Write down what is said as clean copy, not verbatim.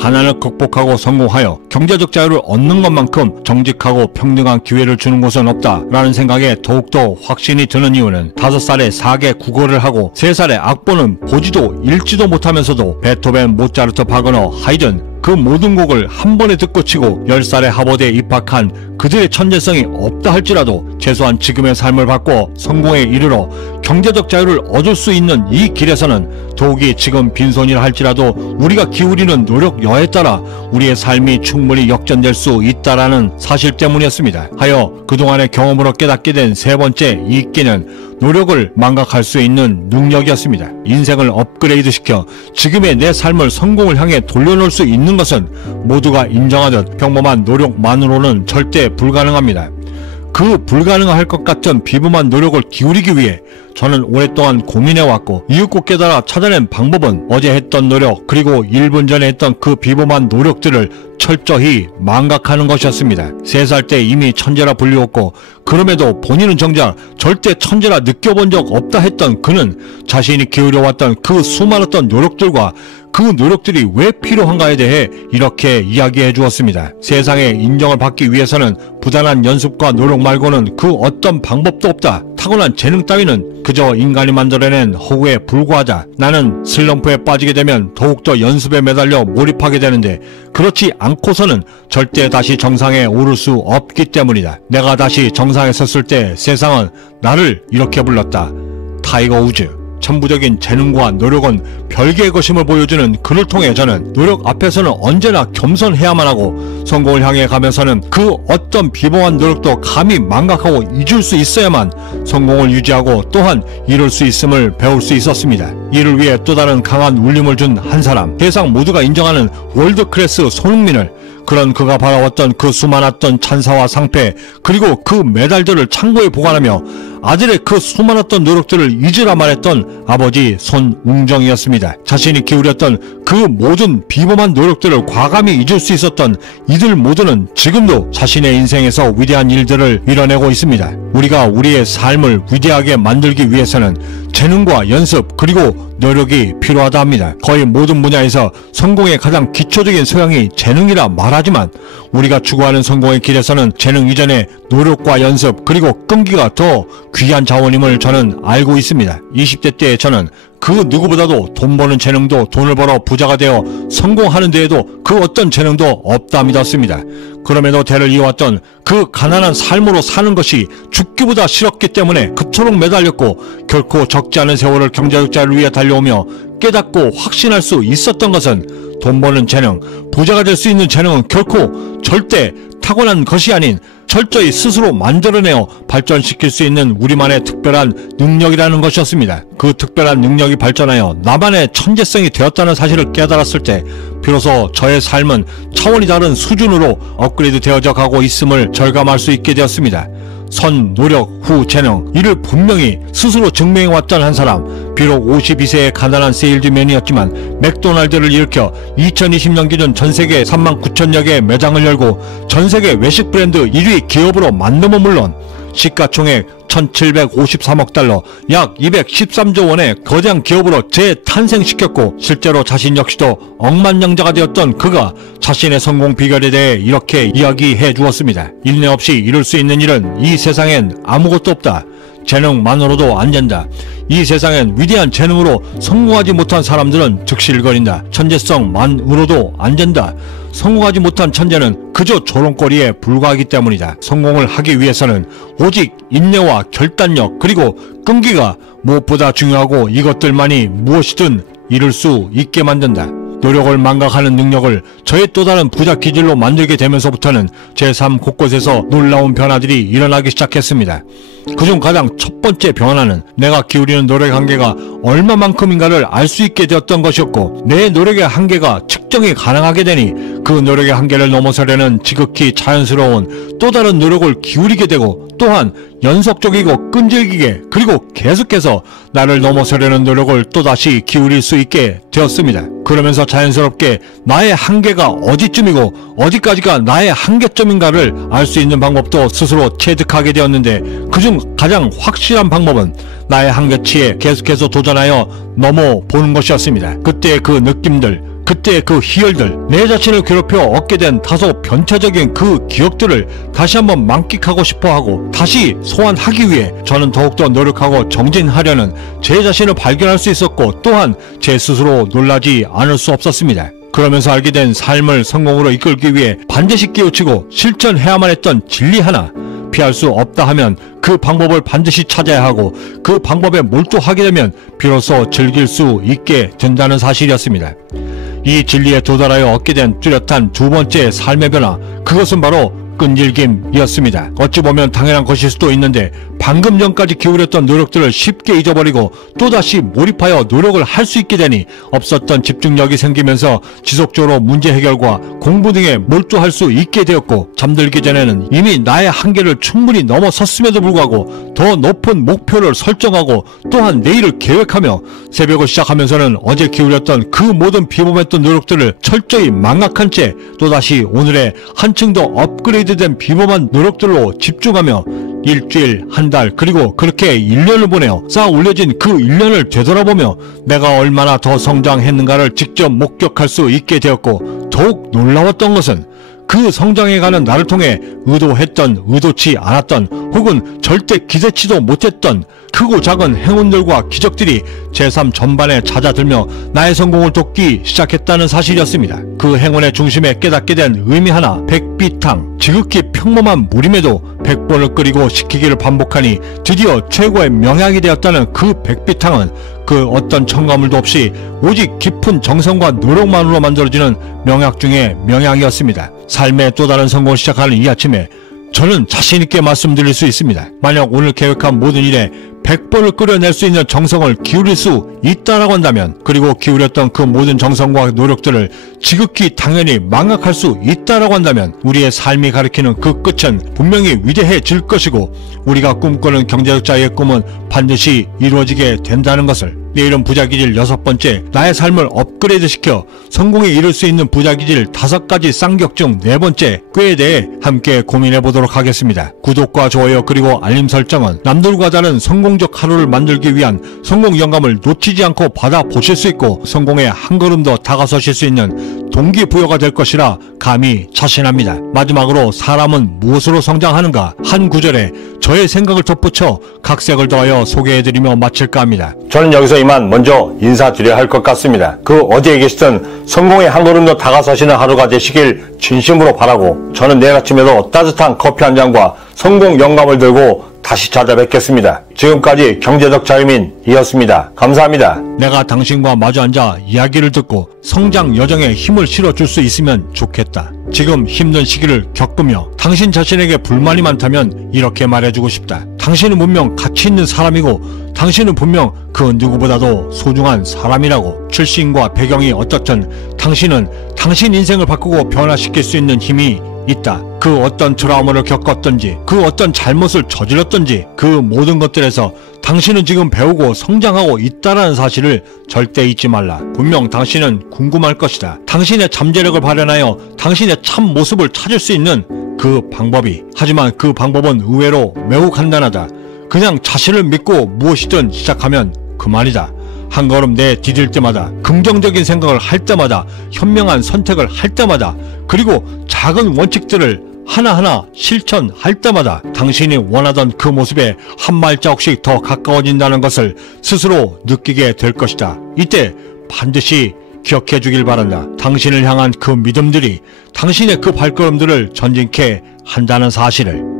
가난을 극복하고 성공하여 경제적 자유를 얻는 것만큼 정직하고 평등한 기회를 주는 곳은 없다라는 생각에 더욱더 확신이 드는 이유는 5살에 4개 국어를 하고 3살에 악보는 보지도 읽지도 못하면서도 베토벤, 모차르트, 바그너, 하이든 그 모든 곡을 한 번에 듣고 치고 10살에 하버드에 입학한 그들의 천재성이 없다 할지라도 최소한 지금의 삶을 바꿔 성공에 이르러 경제적 자유를 얻을 수 있는 이 길에서는 더욱이 지금 빈손이라 할지라도 우리가 기울이는 노력 여하에 따라 우리의 삶이 충분히 역전될 수 있다라는 사실 때문이었습니다. 하여 그동안의 경험으로 깨닫게 된 세 번째 이익기는 노력을 망각할 수 있는 능력이었습니다. 인생을 업그레이드시켜 지금의 내 삶을 성공을 향해 돌려놓을 수 있는 것은 모두가 인정하듯 평범한 노력만으로는 절대 불가능합니다. 그 불가능할 것 같은 비범한 노력을 기울이기 위해 저는 오랫동안 고민해왔고 이윽고 깨달아 찾아낸 방법은 어제 했던 노력 그리고 1분 전에 했던 그 비범한 노력들을 철저히 망각하는 것이었습니다. 3살 때 이미 천재라 불리웠고 그럼에도 본인은 정작 절대 천재라 느껴본 적 없다 했던 그는 자신이 기울여왔던 그 수많았던 노력들과 그 노력들이 왜 필요한가에 대해 이렇게 이야기해 주었습니다. 세상에 인정을 받기 위해서는 부단한 연습과 노력 말고는 그 어떤 방법도 없다. 타고난 재능 따위는 그저 인간이 만들어낸 허구에 불과하다. 나는 슬럼프에 빠지게 되면 더욱더 연습에 매달려 몰입하게 되는데 그렇지 않고서는 절대 다시 정상에 오를 수 없기 때문이다. 내가 다시 정상에 섰을 때 세상은 나를 이렇게 불렀다. 타이거 우즈. 천부적인 재능과 노력은 별개의 것임을 보여주는 그를 통해 저는 노력 앞에서는 언제나 겸손해야만 하고 성공을 향해 가면서는 그 어떤 비범한 노력도 감히 망각하고 잊을 수 있어야만 성공을 유지하고 또한 이룰 수 있음을 배울 수 있었습니다. 이를 위해 또 다른 강한 울림을 준 한 사람, 세상 모두가 인정하는 월드클래스 손흥민을 그런 그가 바라왔던 그 수많았던 찬사와 상패 그리고 그 메달들을 창고에 보관하며 아들의 그 수많았던 노력들을 잊으라 말했던 아버지 손웅정이었습니다. 자신이 기울였던 그 모든 비범한 노력들을 과감히 잊을 수 있었던 이들 모두는 지금도 자신의 인생에서 위대한 일들을 이뤄내고 있습니다. 우리가 우리의 삶을 위대하게 만들기 위해서는 재능과 연습 그리고 노력이 필요하다 합니다. 거의 모든 분야에서 성공의 가장 기초적인 소양이 재능이라 말하지만 우리가 추구하는 성공의 길에서는 재능 이전에 노력과 연습 그리고 끈기가 더 귀한 자원임을 저는 알고 있습니다. 20대 때 저는 그 누구보다도 돈 버는 재능도 돈을 벌어 부자가 되어 성공하는 데에도 그 어떤 재능도 없다 믿었습니다. 그럼에도 대를 이어왔던 그 가난한 삶으로 사는 것이 죽기보다 싫었기 때문에 그토록 매달렸고 결코 적지 않은 세월을 경제적 자유를 위해 달려오며 깨닫고 확신할 수 있었던 것은 돈 버는 재능, 부자가 될 수 있는 재능은 결코 절대 타고난 것이 아닌 철저히 스스로 만들어내어 발전시킬 수 있는 우리만의 특별한 능력이라는 것이었습니다. 그 특별한 능력이 발전하여 나만의 천재성이 되었다는 사실을 깨달았을 때 비로소 저의 삶은 차원이 다른 수준으로 업그레이드 되어져 가고 있음을 절감할 수 있게 되었습니다. 선, 노력, 후, 재능 이를 분명히 스스로 증명해왔던 한 사람, 비록 52세의 가난한 세일즈맨이었지만 맥도날드를 일으켜 2020년 기준 전세계 39,000여 개의 매장을 열고 전세계 외식 브랜드 1위 기업으로 만듦은 물론 시가총액 1753억 달러 약 213조 원의 거대한 기업으로 재탄생시켰고 실제로 자신 역시도 억만장자가 되었던 그가 자신의 성공 비결에 대해 이렇게 이야기해 주었습니다. 인내 없이 이룰 수 있는 일은 이 세상엔 아무것도 없다. 재능만으로도 안 된다. 이 세상엔 위대한 재능으로 성공하지 못한 사람들은 득실거린다. 천재성만으로도 안 된다. 성공하지 못한 천재는 그저 조롱거리에 불과하기 때문이다. 성공을 하기 위해서는 오직 인내와 결단력 그리고 끈기가 무엇보다 중요하고 이것들만이 무엇이든 이룰 수 있게 만든다. 노력을 망각하는 능력을 저의 또 다른 부자 기질로 만들게 되면서부터는 제 삶 곳곳에서 놀라운 변화들이 일어나기 시작했습니다. 그중 가장 첫 번째 변화는 내가 기울이는 노력의 한계가 얼마만큼인가를 알 수 있게 되었던 것이었고 내 노력의 한계가 측정이 가능하게 되니 그 노력의 한계를 넘어서려는 지극히 자연스러운 또 다른 노력을 기울이게 되고 또한 연속적이고 끈질기게 그리고 계속해서 나를 넘어서려는 노력을 또다시 기울일 수 있게 되었습니다. 그러면서 자연스럽게 나의 한계가 어디쯤이고 어디까지가 나의 한계점인가를 알 수 있는 방법도 스스로 체득하게 되었는데 그중 가장 확실한 방법은 나의 한계치에 계속해서 도전하여 넘어보는 것이었습니다. 그때의 그 느낌들, 그때의 그 희열들, 내 자신을 괴롭혀 얻게 된 다소 변태적인 그 기억들을 다시 한번 만끽하고 싶어하고 다시 소환하기 위해 저는 더욱더 노력하고 정진하려는 제 자신을 발견할 수 있었고, 또한 제 스스로 놀라지 않을 수 없었습니다. 그러면서 알게 된 삶을 성공으로 이끌기 위해 반드시 깨우치고 실천해야만 했던 진리 하나, 피할 수 없다 하면 그 방법을 반드시 찾아야 하고 그 방법에 몰두하게 되면 비로소 즐길 수 있게 된다는 사실이었습니다. 이 진리에 도달하여 얻게 된 뚜렷한 두 번째 삶의 변화, 그것은 바로 끈질김이었습니다. 어찌 보면 당연한 것일 수도 있는데 방금 전까지 기울였던 노력들을 쉽게 잊어버리고 또다시 몰입하여 노력을 할 수 있게 되니 없었던 집중력이 생기면서 지속적으로 문제 해결과 공부 등에 몰두할 수 있게 되었고, 잠들기 전에는 이미 나의 한계를 충분히 넘어섰음에도 불구하고 더 높은 목표를 설정하고 또한 내일을 계획하며, 새벽을 시작하면서는 어제 기울였던 그 모든 비범했던 노력들을 철저히 망각한 채 또다시 오늘의 한층 더 업그레이드된 비범한 노력들로 집중하며 일주일, 한 달, 그리고 그렇게 1년을 보내어 쌓아 올려진 그 1년을 되돌아보며 내가 얼마나 더 성장했는가를 직접 목격할 수 있게 되었고, 더욱 놀라웠던 것은 그 성장해가는 나를 통해 의도했던, 의도치 않았던, 혹은 절대 기대치도 못했던 크고 작은 행운들과 기적들이 제 삶 전반에 잦아들며 나의 성공을 돕기 시작했다는 사실이었습니다. 그 행운의 중심에 깨닫게 된 의미 하나, 백비탕. 지극히 평범한 물임에도 100번을 끓이고 식히기를 반복하니 드디어 최고의 명약이 되었다는 그 백비탕은 그 어떤 첨가물도 없이 오직 깊은 정성과 노력만으로 만들어지는 명약 중의 명약이었습니다. 삶의 또 다른 성공을 시작하는 이 아침에 저는 자신있게 말씀드릴 수 있습니다. 만약 오늘 계획한 모든 일에 100번을 끓여낼 수 있는 정성을 기울일 수 있다라고 한다면, 그리고 기울였던 그 모든 정성과 노력들을 지극히 당연히 망각할 수 있다라고 한다면, 우리의 삶이 가리키는 그 끝은 분명히 위대해질 것이고 우리가 꿈꾸는 경제적 자유의 꿈은 반드시 이루어지게 된다는 것을, 내일은 부자기질 6번째, 나의 삶을 업그레이드시켜 성공에 이를 수 있는 부자기질 5가지 쌍격 중 4번째 꾀에 대해 함께 고민해보도록 하겠습니다. 구독과 좋아요 그리고 알림 설정은 남들과 다른 성공적 하루를 만들기 위한 성공 영감을 놓치지 않고 받아보실 수 있고 성공에 한 걸음 더 다가서실 수 있는 동기부여가 될 것이라 감히 자신합니다. 마지막으로 사람은 무엇으로 성장하는가 한 구절에 저의 생각을 덧붙여 각색을 더하여 소개해드리며 마칠까 합니다. 저는 여기서 이만 먼저 인사드려야 할 것 같습니다. 그 어디에 계시든 성공에 한 걸음 더 다가서시는 하루가 되시길 진심으로 바라고, 저는 내일 아침에도 따뜻한 커피 한 잔과 성공 영감을 들고 다시 찾아뵙겠습니다. 지금까지 경제적 자유민이었습니다. 감사합니다. 내가 당신과 마주 앉아 이야기를 듣고 성장 여정에 힘을 실어줄 수 있으면 좋겠다. 지금 힘든 시기를 겪으며 당신 자신에게 불만이 많다면 이렇게 말해주고 싶다. 당신은 분명 가치 있는 사람이고 당신은 분명 그 누구보다도 소중한 사람이라고. 출신과 배경이 어떻든 당신은 당신 인생을 바꾸고 변화시킬 수 있는 힘이 있다. 그 어떤 트라우마를 겪었던지, 그 어떤 잘못을 저질렀던지, 그 모든 것들에서 당신은 지금 배우고 성장하고 있다라는 사실을 절대 잊지 말라. 분명 당신은 궁금할 것이다. 당신의 잠재력을 발현하여 당신의 참 모습을 찾을 수 있는 그 방법이. 하지만 그 방법은 의외로 매우 간단하다. 그냥 자신을 믿고 무엇이든 시작하면 그만이다. 한 걸음 내디딜 때마다, 긍정적인 생각을 할 때마다, 현명한 선택을 할 때마다, 그리고 작은 원칙들을 하나하나 실천할 때마다 당신이 원하던 그 모습에 한 발자국씩 더 가까워진다는 것을 스스로 느끼게 될 것이다. 이때 반드시 기억해 주길 바란다. 당신을 향한 그 믿음들이 당신의 그 발걸음들을 전진케 한다는 사실을.